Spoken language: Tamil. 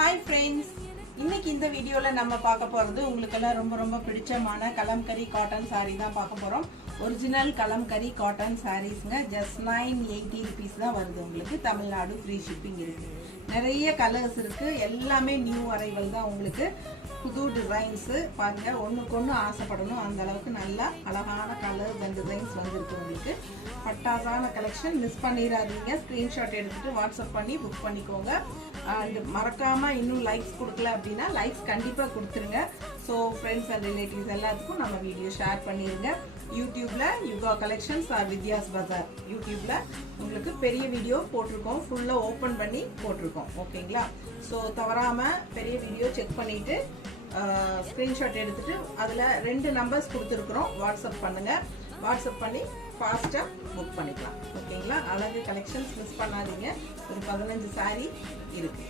Hi friends, இன்னைக்கு இந்த வீடியோல நம்ம பார்க்க போறது உங்களுக்கெல்லாம் ரொம்ப பிடிச்சமான கலம்கரி காட்டன் saree தான் பார்க்க போறோம். ஒரிஜினல் கலம்கரி காட்டன் sareesங்க just 980 rupees தான் வருது உங்களுக்கு. தமிழ்நாடு ஃப்ரீ ஷிப்பிங் இருக்கு. நிறைய கலர்ஸ் இருக்கு. எல்லாமே நியூ அரைவல் தான் உங்களுக்கு. புது டிசைன்ஸ் பாருங்க, ஒண்ணுக்கு ஒண்ணு ஆசைப்படணும் அந்த அளவுக்கு நல்ல அழகான கலர்ஸ் அண்ட் டிசைன்ஸ் வந்திருக்கு உங்களுக்கு. பட்டாசான கலெக்ஷன் மிஸ் பண்ணிடாதீங்க. ஸ்கிரீன்ஷாட் எடுத்துட்டு வாட்ஸ்அப் பண்ணி புக் பண்ணிக்கோங்க. அண்ட் மறக்காம இன்னும் லைக்ஸ் கொடுக்கல அப்படின்னா லைக்ஸ் கண்டிப்பா கொடுத்துருங்க. ஸோ ஃப்ரெண்ட்ஸ் அண்ட் ரிலேட்டிவ்ஸ் எல்லாத்துக்கும் நம்ம வீடியோ ஷேர் பண்ணிடுங்க. யூடியூப்ல யுகா கலெக்ஷன்ஸ் ஆர் வித்யாஸ் பஜார் யூடியூப்ல உங்களுக்கு பெரிய வீடியோ போட்டிருக்கோம், ஃபுல்லா ஓப்பன் பண்ணி போட்டிருக்கோம். ஓகேங்களா? ஸோ தவறாம பெரிய வீடியோ செக் பண்ணிட்டு ஸ்கிரீன்ஷாட் எடுத்துட்டு அதுல 2 நம்பர்ஸ் கொடுத்துருக்குறோம். வாட்ஸ்அப் பண்ணுங்க. வாட்ஸ்அப் பண்ணி ஃபாஸ்டா புக் பண்ணிக்கலாம். ஓகேங்களா? அழகு கலெக்ஷன்ஸ் மிஸ் பண்ணாதீங்க. ஒரு 15 saree இருக்கு.